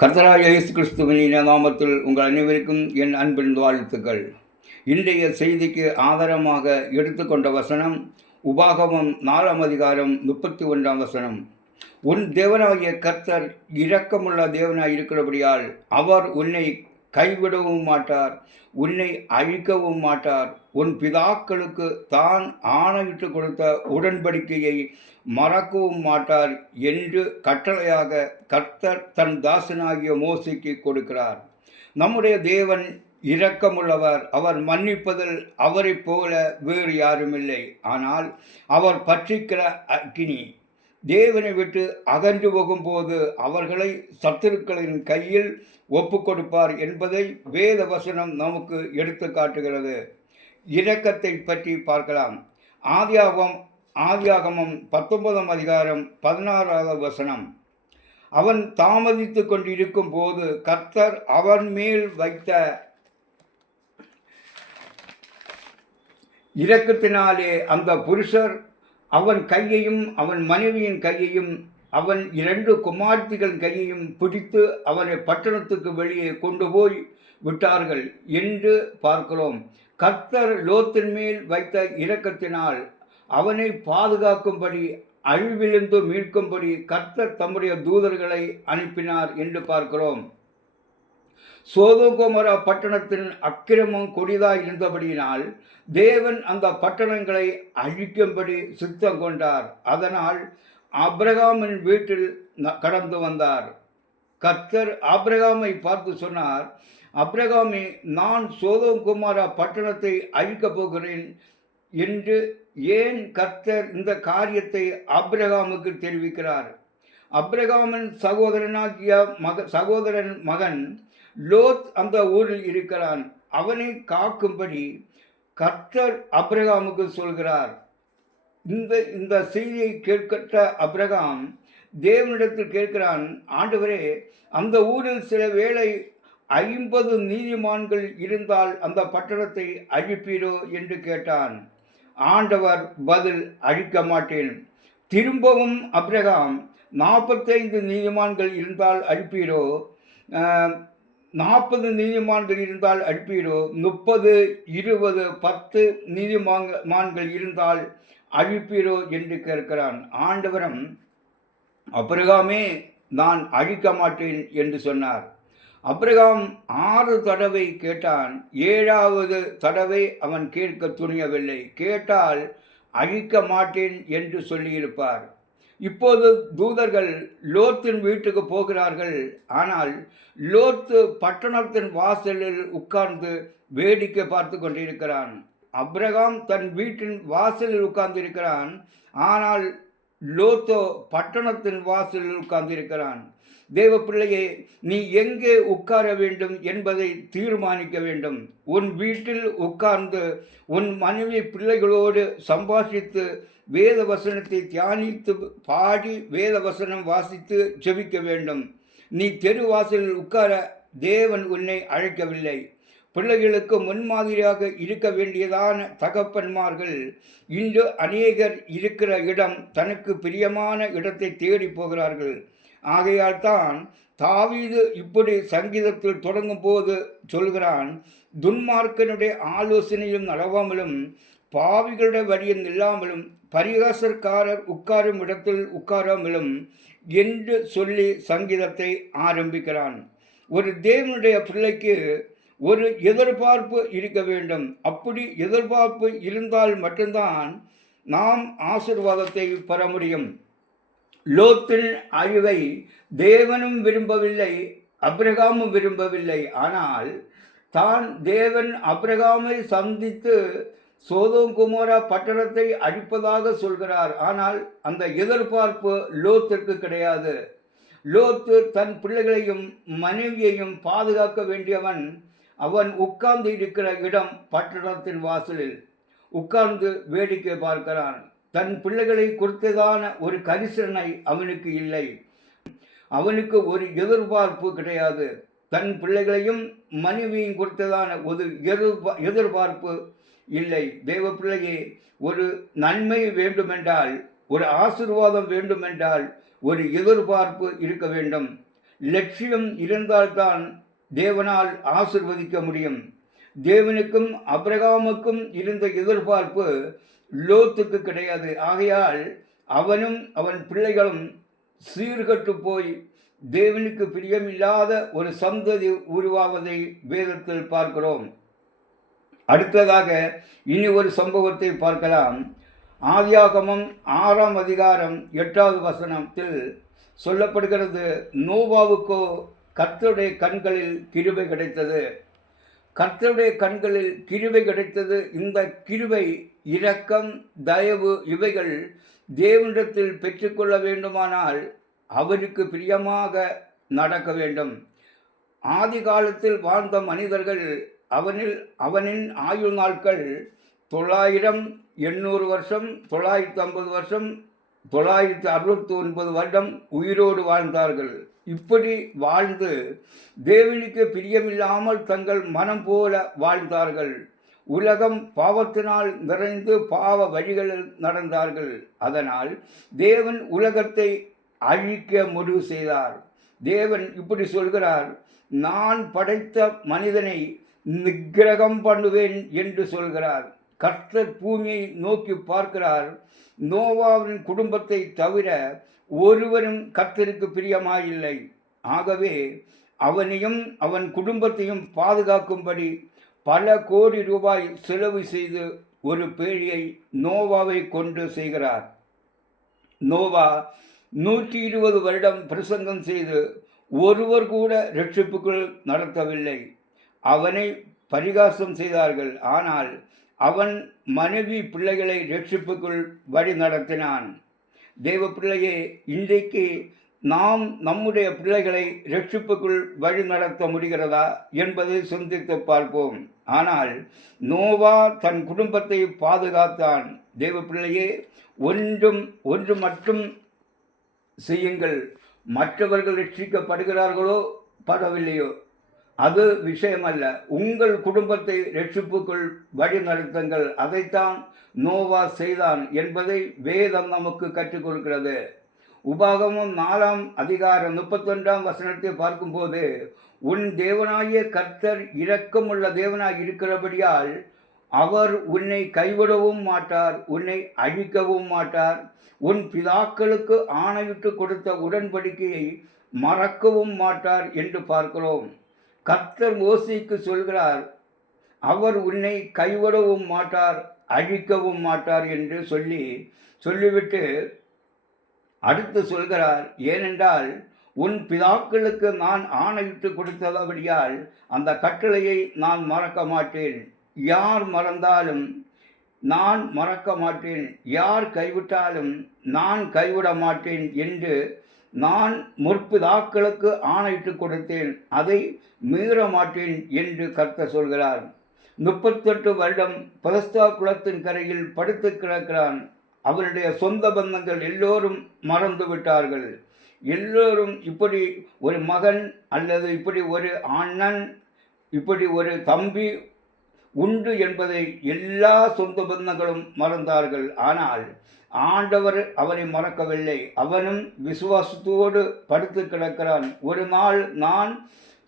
கர்த்தராய இயேசு கிறிஸ்துவின் நாமத்தில் உங்கள் அனைவருக்கும் என் அன்பின் வாழ்த்துக்கள். இன்றைய செய்திக்கு ஆதாரமாக எடுத்துக்கொண்ட வசனம் உபாகமம் நாலாம் அதிகாரம் முப்பத்தி ஒன்றாம் வசனம். உன் தேவனாகிய கர்த்தர் இரக்கமுள்ள தேவனாய் இருக்கிறபடியால் அவர் உன்னை கைவிடவும் மாட்டார் உன்னை அழிக்கவும் மாட்டார். உன் பிதாக்களுக்கு தான் ஆணையிட்டு கொடுத்த உடன்படிக்கையை மறக்கவும் மாட்டார் என்று கட்டளையாக கர்த்தர் தன் தாசனாகிய மோசிக்கு கொடுக்கிறார். நம்முடைய தேவன் இரக்கமுள்ளவர். அவர் மன்னிப்பதில் அவரைப் போல வேறு யாருமில்லை. ஆனால் அவர் பற்றிக்கிற அக்கினி தேவனை விட்டு அகன்று போகும்போது அவர்களை சத்துருக்களின் கையில் ஒப்பு கொடுப்பார் என்பதை வேத வசனம் நமக்கு எடுத்து காட்டுகிறது. இரக்கத்தை பற்றி பார்க்கலாம். ஆதியாகம் ஆதியாகமம் பத்தொன்பதாம் அதிகாரம் பதினாறாவது வசனம். அவன் தாமதித்து கொண்டிருக்கும் போது கர்த்தர் அவன் மேல் வைத்த இரக்கத்தினாலே அந்த புருஷர் அவன் கையையும் அவன் மனைவியின் கையையும் அவன் இரண்டு குமார்த்திகள் கையையும் பிடித்து அவனை பட்டணத்துக்கு வெளியே கொண்டு போய் விட்டார்கள் என்று பார்க்கிறோம். கர்த்தர் லோத்தின் மேல் வைத்த இரக்கத்தினால் அவனை பாதுகாக்கும்படி அழிவிலிருந்து மீட்கும்படி கர்த்தர் தம்முடைய தூதர்களை அனுப்பினார் என்று பார்க்கிறோம். சோதோகோமரா பட்டணத்தின் அக்கிரமம் கொடிதாய் இருந்தபடியினால் தேவன் அந்த பட்டணங்களை அழிக்கும்படி சித்தம் கொண்டார். அதனால் ஆப்ரகாமின் வீட்டில் ந- கடந்து வந்தார். கர்த்தர் ஆப்ரகாமை பார்த்து சொன்னார் அப்ரகாமே நான் சோதோகுமாரா பட்டணத்தை அழிக்கப் போகிறேன் என்று ஏன் கர்த்தர் இந்த காரியத்தை அப்ரகாமுக்கு தெரிவிக்கிறார்? அப்ரகாமின் சகோதரனாகிய மக சகோதரன் மகன் லோத் அந்த ஊரில் இருக்கிறான். அவனை காக்கும்படி கர்த்தர் அப்ரகாமுக்கு சொல்கிறார். இந்த இந்த செய்தியை கேட்கட்ட அப்ரகாம் தேவனிடத்தில் கேட்கிறான் ஆண்டவரே அந்த ஊரில் சில வேளை ஐம்பது நீதிமான்கள் இருந்தால் அந்த பட்டணத்தை அழிப்பீரோ? என்று கேட்டான். ஆண்டவர் பதில் அழிக்க மாட்டேன். திரும்பவும் அப்ரகாம் நாற்பத்தைந்து நீதிமான்கள் இருந்தால் அழிப்பீரோ? நாற்பது நீதிமான்கள் இருந்தால் அழிப்பீரோ முப்பது இருபது பத்து நீதிமாங்க மான்கள் இருந்தால் அழிப்பீரோ என்று கேட்கிறான். ஆண்டவரம் அப்ரகாமே நான் அழிக்க மாட்டேன் என்று சொன்னார். அப்ரகாம் ஆறு தடவை கேட்டான். ஏழாவது தடவை அவன் கேட்க துணியவில்லை. கேட்டால் அழிக்க மாட்டேன் என்று சொல்லியிருப்பார். இப்போது தூதர்கள் லோத்தின் வீட்டுக்கு போகிறார்கள். ஆனால் லோத்து பட்டணத்தின் வாசலில் உட்கார்ந்து வேடிக்கை பார்த்து கொண்டிருக்கிறான். அப்ரகாம் தன் வீட்டின் வாசலில் உட்கார்ந்திருக்கிறான். ஆனால் லோத்தோ பட்டணத்தின் வாசலில் உட்கார்ந்திருக்கிறான். தேவ பிள்ளையே நீ எங்கே உட்கார வேண்டும் என்பதை தீர்மானிக்க வேண்டும். உன் வீட்டில் உட்கார்ந்து உன் மனைவி பிள்ளைகளோடு சம்பாஷித்து வேத வசனத்தை தியானித்து பாடி வேத வசனம் வாசித்து ஜெபிக்க வேண்டும். நீ தெருவாசலில் உட்கார தேவன் உன்னை அழைக்கவில்லை. பிள்ளைகளுக்கு முன்மாதிரியாக இருக்க வேண்டியதான தகப்பன்மார்கள் இன்று அநேகர் இருக்கிற இடம் தனக்கு பிரியமான இடத்தை தேடி போகிறார்கள். ஆகையால் தான் தாவீது இப்படி சங்கீதத்தில் தொடங்கும் போது சொல்கிறான் துன்மார்க்கனுடைய ஆலோசனையும் நடவாமலும் பாவிகளுடைய வரியம் இல்லாமலும் பரிகாசற்காரர் உட்காரும் இடத்தில் உட்காராமலும் என்று சொல்லி சங்கீதத்தை ஆரம்பிக்கிறான். ஒரு தேவனுடைய பிள்ளைக்கு ஒரு எதிர்பார்ப்பு இருக்க வேண்டும். அப்படி எதிர்பார்ப்பு இருந்தால் மட்டும்தான் நாம் ஆசிர்வாதத்தை பெற முடியும். லோத்தின் அழிவை தேவனும் விரும்பவில்லை அப்ரகாமும் விரும்பவில்லை. ஆனால் தான் தேவன் அப்ரகாமை சந்தித்து சோதோம் குமோரா பட்டணத்தை அழிப்பதாக சொல்கிறார். ஆனால் அந்த எதிர்பார்ப்பு லோத்திற்கு கிடையாது. லோத்து தன் பிள்ளைகளையும் மனைவியையும் பாதுகாக்க வேண்டியவன் அவன் உட்கார்ந்து இருக்கிற இடம் பட்டணத்தின் வாசலில். உட்கார்ந்து வேடிக்கை பார்க்கிறான். தன் பிள்ளைகளை குறித்ததான ஒரு கரிசனை அவனுக்கு இல்லை. அவனுக்கு ஒரு எதிர்பார்ப்பு கிடையாது. தன் பிள்ளைகளையும் மனைவியும் குறித்ததான ஒரு எதிர்பா எதிர்பார்ப்பு இல்லை. தேவ பிள்ளையே ஒரு நன்மை வேண்டுமென்றால் ஒரு ஆசிர்வாதம் வேண்டுமென்றால் ஒரு எதிர்பார்ப்பு இருக்க வேண்டும். லட்சியம் இருந்தால்தான் தேவனால் ஆசிர்வதிக்க முடியும். தேவனுக்கும் அப்ரகாமுக்கும் இருந்த எதிர்பார்ப்பு லோத்துக்கு கிடையாது. ஆகையால் அவனும் அவன் பிள்ளைகளும் சீர்கட்டு போய் தேவனுக்கு பிரியமில்லாத ஒரு சந்ததி உருவாவதை வேதத்தில் பார்க்கிறோம். அடுத்ததாக இனி ஒரு சம்பவத்தை பார்க்கலாம். ஆதியாகமம் ஆறாம் அதிகாரம் எட்டாவது வசனத்தில் சொல்லப்படுகிறது நோவாவுக்கோ கர்த்தருடைய கண்களில் கிருபை கிடைத்தது. கர்த்தருடைய கண்களில் கிருபை கிடைத்தது. இந்த கிருபை இரக்கம் தயவு இவைகள் தேவனிடத்தில் பெற்றுக்கொள்ள வேண்டுமானால் அவருக்கு பிரியமாக நடக்க வேண்டும். ஆதி காலத்தில் வாழ்ந்த மனிதர்கள் அவனில் அவனின் ஆயுள் நாட்கள் தொள்ளாயிரம் எண்ணூறு வருஷம் தொள்ளாயிரத்து ஐம்பது வருஷம் தொள்ளாயிரத்து அறுபத்தி ஒன்பது வருடம் உயிரோடு வாழ்ந்தார்கள். இப்படி வாழ்ந்து தேவனுக்கு பிரியமில்லாமல் தங்கள் மனம் போல வாழ்ந்தார்கள். உலகம் பாவத்தினால் நிறைந்து பாவ வழிகளில் நடந்தார்கள். அதனால் தேவன் உலகத்தை அழிக்க முடிவு செய்தார். தேவன் இப்படி சொல்கிறார் நான் படைத்த மனிதனை நிக்கிரகம் பண்ணுவேன் என்று சொல்கிறார். கர்த்தர் பூமியை நோக்கி பார்க்கிறார். நோவாவின் குடும்பத்தை தவிர ஒருவரும் கர்த்தருக்கு பிரியமாயில்லை. ஆகவே அவனையும் அவன் குடும்பத்தையும் பாதுகாக்கும்படி பல கோடி ரூபாய் செலவு செய்து ஒரு பேழியை நோவாவை கொண்டு செய்கிறார். நோவா நூற்றி இருபது வருடம் பிரசங்கம் செய்து ஒருவர் கூட ரட்சிப்புக்குள் நடத்தவில்லை. அவனை பரிகாசம் செய்தார்கள். ஆனால் அவன் மனைவி பிள்ளைகளை ரட்சிப்புக்குள் வழி நடத்தினான். தெய்வ பிள்ளையே இன்றைக்கு நாம் நம்முடைய பிள்ளைகளை ரட்சிப்புக்குள் வழி நடத்த முடிகிறதா என்பதை சிந்தித்து பார்ப்போம். ஆனால் நோவா தன் குடும்பத்தை பாதுகாத்தான். தெய்வ பிள்ளையே ஒன்றும் ஒன்று மட்டும் செய்யுங்கள். மற்றவர்கள் ரட்சிக்கப்படுகிறார்களோ படவில்லையோ அது விஷயமல்ல. உங்கள் குடும்பத்தை ரட்சிப்புக்குள் வழி நடத்துங்கள் அதைத்தான் நோவா செய்தான் என்பதை வேதம் நமக்கு கற்றுக் கொடுக்கிறது. உபாகமம் நாலாம் அதிகாரம் முப்பத்தொன்றாம் வசனத்தை பார்க்கும்போது உன் தேவனாகிய கர்த்தர் இரக்கமுள்ள தேவனாய் இருக்கிறபடியால் அவர் உன்னை கைவிடவும் மாட்டார் உன்னை அழிக்கவும் மாட்டார். உன் பிதாக்களுக்கு ஆணையிட்டு கொடுத்த உடன்படிக்கையை மறக்கவும் மாட்டார் என்று பார்க்கிறோம். கர்த்தர் மோசிக்கு சொல்கிறார் அவர் உன்னை கைவிடவும் மாட்டார் அழிக்கவும் மாட்டார் என்று சொல்லி சொல்லிவிட்டு அடுத்து சொல்கிறார் ஏனென்றால் உன் பிதாக்களுக்கு நான் ஆணையிட்டு கொடுத்தபடியால் அந்த கட்டளையை நான் மறக்க மாட்டேன். யார் மறந்தாலும் நான் மறக்க மாட்டேன். யார் கைவிட்டாலும் நான் கைவிட மாட்டேன் என்று நான் முற்பிதாக்களுக்கு ஆணையிட்டு கொடுத்தேன் அதை மீற மாட்டேன் என்று கர்த்த சொல்கிறார். முப்பத்தெட்டு வருடம் பலஸ்தா குளத்தின் கரையில் படுத்து கிடக்கிறான். அவருடைய சொந்த பந்தங்கள் எல்லோரும் மறந்து விட்டார்கள். எல்லோரும் இப்படி ஒரு மகன் அல்லது இப்படி ஒரு அண்ணன் இப்படி ஒரு தம்பி உண்டு என்பதை எல்லா சொந்த பந்தங்களும் மறந்தார்கள். ஆனால் ஆண்டவர் அவனை மறக்கவில்லை. அவனும் விசுவாசத்தோடு படுத்து கிடக்கிறான். ஒரு நாள் நான்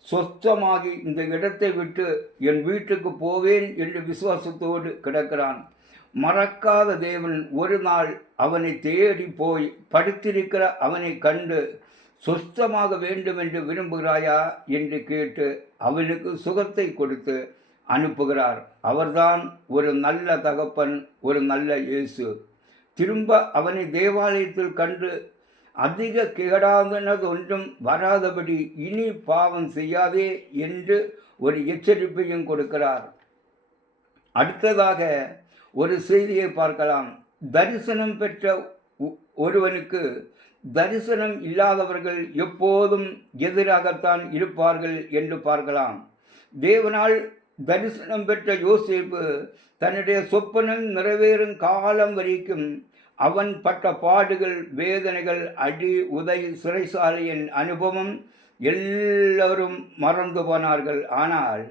சொஸ்தமாகி இந்த இடத்தை விட்டு என் வீட்டுக்கு போவேன் என்று விசுவாசத்தோடு கிடக்கிறான். மறக்காத தேவன் ஒரு நாள் அவனை தேடி போய் படுத்திருக்கிற அவனை கண்டு சொஸ்தமாக வேண்டும் என்று விரும்புகிறாயா என்று கேட்டு அவனுக்கு சுகத்தை கொடுத்து அனுப்புகிறார். அவர்தான் ஒரு நல்ல தகப்பன் ஒரு நல்ல இயேசு. திரும்ப அவனை தேவாலயத்தில் கண்டு அதிக கேடாதனது ஒன்றும் வராதபடி இனி பாவம் செய்யாதே என்று ஒரு எச்சரிப்பையும் கொடுக்கிறார். அடுத்ததாக ஒரு செய்தியை பார்க்கலாம். தரிசனம் பெற்ற ஒ- ஒருவனுக்கு தரிசனம் இல்லாதவர்கள் எப்போதும் எதிராகத்தான் இருப்பார்கள் என்று பார்க்கலாம். தேவனால் தரிசனம் பெற்ற யோசிப்பு தன்னுடைய சொப்பனம் நிறைவேறும் காலம் வரைக்கும் அவன் பட்ட பாடுகள் வேதனைகள் அடி உதை சிறைசாலையின் அனுபவம் எல்லோரும் மறந்து போனார்கள். ஆனால்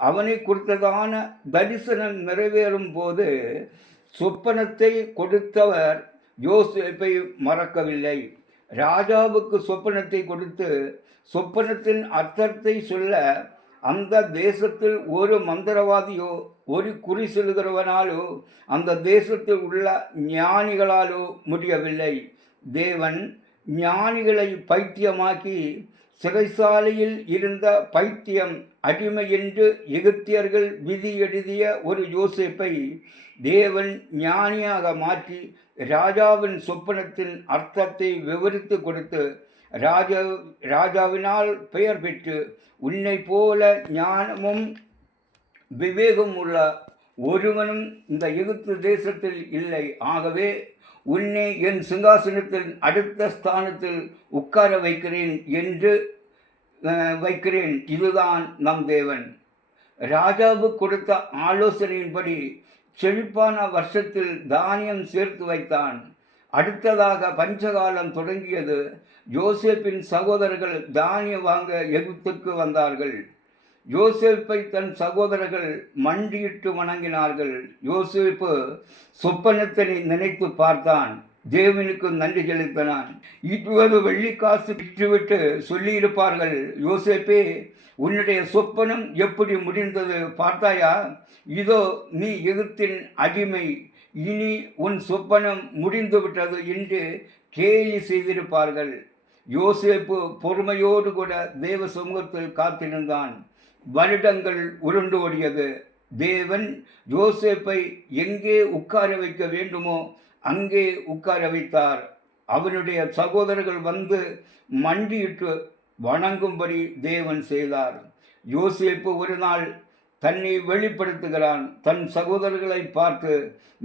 அவனை கொடுத்ததான தரிசனம் நிறைவேறும் போது சொப்பனத்தை கொடுத்தவர் யோசிப்பை மறக்கவில்லை. ராஜாவுக்கு சொப்பனத்தை கொடுத்து சொப்பனத்தின் அர்த்தத்தை சொல்ல அந்த தேசத்தில் ஒரு மந்திரவாதியோ ஒரு குறி செல்கிறவனாலோ அந்த தேசத்தில் உள்ள ஞானிகளாலோ முடியவில்லை. தேவன் ஞானிகளை பைத்தியமாக்கி சிறைசாலையில் இருந்த பைத்தியம் அடிமை என்று எகிப்தியர்கள் விதி எழுதிய ஒரு யோசிப்பை தேவன் ஞானியாக மாற்றி ராஜாவின் சொப்பனத்தின் அர்த்தத்தை விவரித்து கொடுத்து ராஜா ராஜாவினால் பெயர் பெற்று உன்னை போல ஞானமும் விவேகம் உள்ள ஒருவனும் இந்த எகிப்து தேசத்தில் இல்லை. ஆகவே உன்னை என் சிங்காசனத்தில் அடுத்த ஸ்தானத்தில் உட்கார வைக்கிறேன் என்று வைக்கிறேன். இதுதான் நம் தேவன். ராஜாவு கொடுத்த ஆலோசனையின்படி செழிப்பான வருஷத்தில் தானியம் சேர்த்து வைத்தான். அடுத்ததாக பஞ்சகாலம் தொடங்கியது. யோசேப்பின் சகோதரர்கள் தானியம் வாங்க எகிப்துக்கு வந்தார்கள். யோசேப்பை தன் சகோதரர்கள் மண்டியிட்டு வணங்கினார்கள். யோசேப்பு சொப்பனத்தினை நினைத்து பார்த்தான். தேவனுக்கு நன்றி செலுத்தினான். இருபது வெள்ளிக்காசு விற்றுவிட்டு சொல்லியிருப்பார்கள். யோசேப்பே உன்னுடைய சொப்பனம் எப்படி முடிந்தது பார்த்தாயா? இதோ நீ எகிப்தின் அடிமை. இனி உன் சொப்பனம் முடிந்து விட்டது என்று கேலி செய்திருப்பார்கள். யோசேப்பு பொறுமையோடு கூட தேவ சமூகத்தில் காத்திருந்தான். வருடங்கள் உருண்டோடியது. தேவன் யோசேப்பை எங்கே உட்கார வைக்க வேண்டுமோ அங்கே உட்கார வைத்தார். அவனுடைய சகோதரர்கள் வந்து மண்டியிட்டு வணங்கும்படி தேவன் செய்தார். யோசேப்பு ஒரு நாள் தன்னை வெளிப்படுத்துகிறான். தன் சகோதரர்களை பார்த்து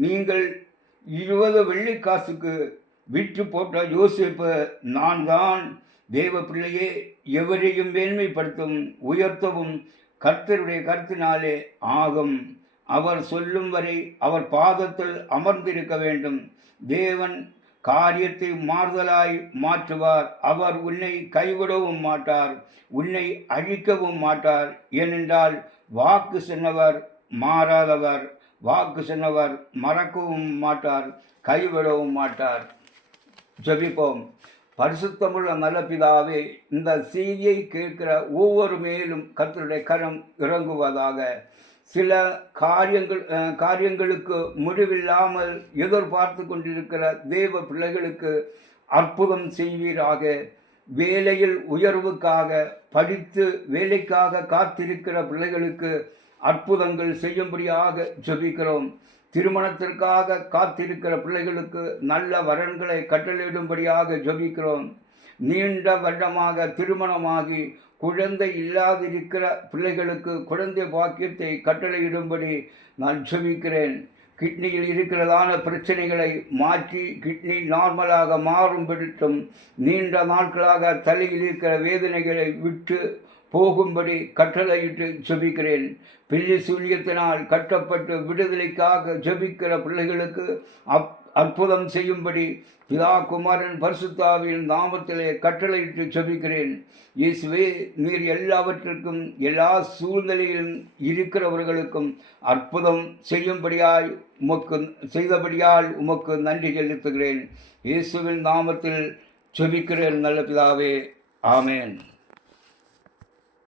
நீங்கள் இருபது வெள்ளிக்காசுக்கு விற்று போட்ட யோசிப்பு நான் தான் தேவ பிள்ளையே எவரையும் மேன்மைப்படுத்தும் உயர்த்தவும் கர்த்தருடைய கருத்தினாலே ஆகும். அவர் சொல்லும் வரை அவர் பாதத்தில் அமர்ந்திருக்க வேண்டும். தேவன் காரியத்தை மாறுதலாய் மாற்றுவார். அவர் உன்னை கைவிடவும் மாட்டார் உன்னை அழிக்கவும் மாட்டார். ஏனென்றால் வாக்கு சொன்னவர் மாறாதவர் வாக்கு சொன்னவர் மறக்கவும் மாட்டார் கைவிடவும் மாட்டார். ஜபிப்போம். பரிசுத்தமுள்ள நல்ல பிதாவே இந்த செய்தியை கேட்கிற ஒவ்வொரு மேலும் கத்தருடைய கரம் இறங்குவதாக. சில காரியங்கள் காரியங்களுக்கு முடிவில்லாமல் எதிர்பார்த்து கொண்டிருக்கிற தேவ பிள்ளைகளுக்கு அற்புதம் செய்வீராக. வேலையில் உயர்வுக்காக படித்து வேலைக்காக காத்திருக்கிற பிள்ளைகளுக்கு அற்புதங்கள் செய்யும்படியாக ஜபிக்கிறோம். திருமணத்திற்காக காத்திருக்கிற பிள்ளைகளுக்கு நல்ல வரன்களை கட்டளையிடும்படியாக ஜபிக்கிறோம். நீண்ட வருடமாக திருமணமாகி குழந்தை இல்லாதிருக்கிற பிள்ளைகளுக்கு குழந்தை பாக்கியத்தை கட்டளையிடும்படி நான் ஜபிக்கிறேன். கிட்னியில் இருக்கிறதான பிரச்சனைகளை மாற்றி கிட்னி நார்மலாக மாறும்படிட்டும் நீண்ட நாட்களாக தலையில் இருக்கிற வேதனைகளை விட்டு போகும்படி கட்டளையிட்டு ஜெபிக்கிறேன். பில்லி சூன்யத்தினால் கட்டப்பட்டு விடுதலைக்காக ஜெபிக்கிற பிள்ளைகளுக்கு அப் அற்புதம் செய்யும்படி பிதா குமாரன் பரிசுத்தாவின் நாமத்திலே கட்டளையிட்டு ஜெபிக்கிறேன். இயேசுவே நீர் எல்லாவற்றிற்கும் எல்லா சூழ்நிலையிலும் இருக்கிறவர்களுக்கும் அற்புதம் செய்யும்படியாய் உமக்கு செய்தபடியால் உமக்கு நன்றி செலுத்துகிறேன். இயேசுவின் நாமத்தில் ஜெபிக்கிறேன் நல்ல பிதாவே. ஆமேன்.